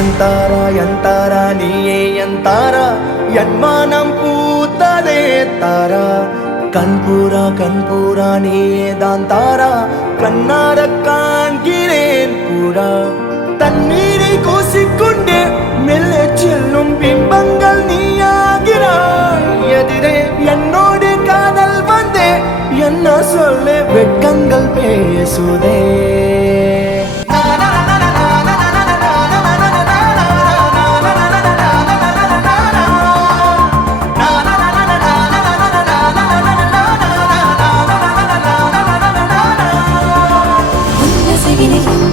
எந்தாரா நீயே எந்தாரா என் மானம் பூத்ததே தாரா கண்பூரா நீயே தான் தாரா கண்ணார காண்கிறேன் பூரா தண்ணீரை கூசிக்கொண்டே மெல்ல செல்லும் பிம்பங்கள் நீயாகிறாய் எதிரே என்னோடு காதல் வந்தே என்ன சொல்ல வெட்கங்கள் பேசுதே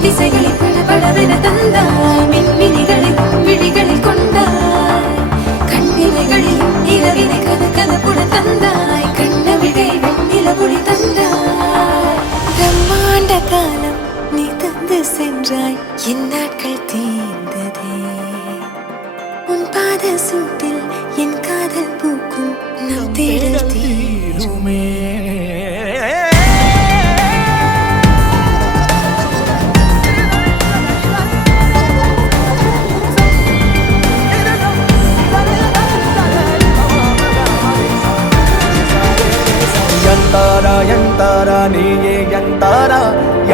திசைகளில் படபடவென தந்தாய் மின்மினிகளில் விழிகளில் கொண்டாய் கண்ணிமைகளிலும் இரவினை கதகதப்புட தந்தாய் கண்ணவிழை வெண்ணில ஒளி தந்தாய் பிரம்மாண்ட காலம் நீ தந்து சென்றாய் என் நாட்கள் தீர்ந்ததே உன் பாத சூட்டில் என் காதல் பூக்கும் நம் தேடல் தீருமே எந்தாரா நீயே எந்தாரா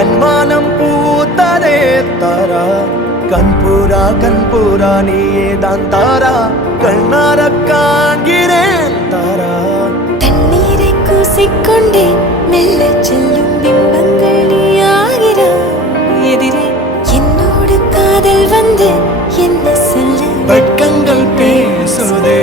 என் மானம் பூத்ததே தாரா கண்பூரா நீயே தான் தாரா கண்ணார காண்கிறேன் தாரா தண்ணீரை கூசிக்கொண்டே மெல்ல செல்லும் பிம்பங்கள் நீயாகிறாய் எதிரே என்னோடு காதல் வந்து என்ன சொல்ல வெட்கங்கள் பேசுதே